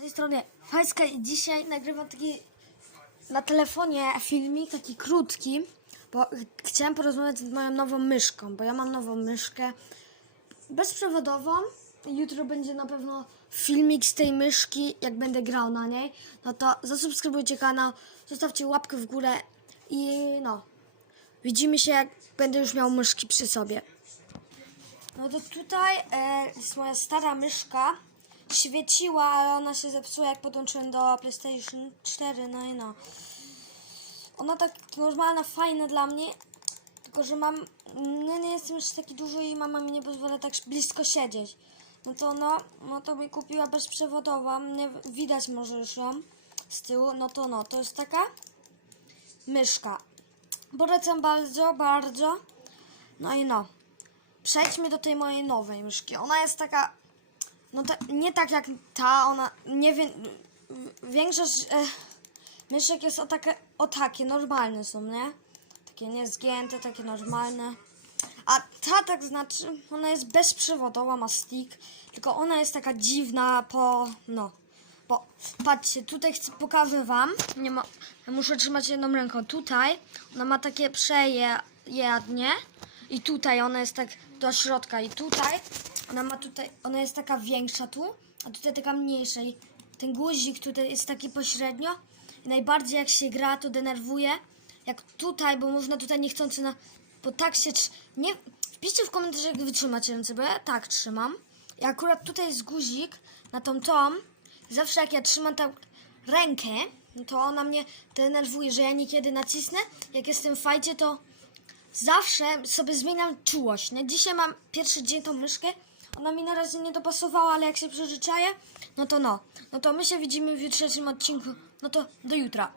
tej strony Fajska i dzisiaj nagrywam taki na telefonie filmik, taki krótki, bo ch- chciałem porozmawiać z moją nową myszką, bo ja mam nową myszkę bezprzewodową. Jutro będzie na pewno filmik z tej myszki, jak będę grał na niej. No to zasubskrybujcie kanał, zostawcie łapkę w górę i no, widzimy się jak będę już miał myszki przy sobie. No to tutaj e, jest moja stara myszka. Świeciła, ale ona się zepsuła jak podłączyłem do PlayStation 4. No i no. Ona tak normalna, fajna dla mnie. Tylko, że mam. No nie jestem już taki duży i mama mi nie pozwala tak blisko siedzieć. No to no, no to mi kupiła bezprzewodową. Nie widać może już ją z tyłu. No to no, to jest taka myszka. Polecam bardzo, bardzo. No i no przejdźmy do tej mojej nowej myszki. Ona jest taka, no ta, nie tak jak ta, ona, nie wiem, większość e, myszek jest o takie, o takie, normalne są, nie? Takie niezgięte, takie normalne. A ta tak znaczy, ona jest bezprzewodowa, ma stick, tylko ona jest taka dziwna po, no. Bo patrzcie, tutaj chcę, pokażę wam. Nie ma, muszę trzymać jedną ręką. Tutaj ona ma takie przejednie i tutaj ona jest tak do środka i tutaj ona ma tutaj, ona jest taka większa tu, a tutaj taka mniejsza i ten guzik tutaj jest taki pośrednio i najbardziej jak się gra to denerwuje jak tutaj, bo można tutaj niechcący na, bo tak się, trz- nie, wpiszcie w komentarzach jak wytrzymacie ręce, bo ja tak trzymam i akurat tutaj jest guzik na tą tą zawsze jak ja trzymam tak rękę, no to ona mnie denerwuje, że ja niekiedy nacisnę. Jak jestem w fajcie, to zawsze sobie zmieniam czułość. Nie? Dzisiaj mam pierwszy dzień tą myszkę. Ona mi na razie nie dopasowała, ale jak się przyzwyczaję, no to no. No to my się widzimy w jutrzejszym odcinku. No to do jutra.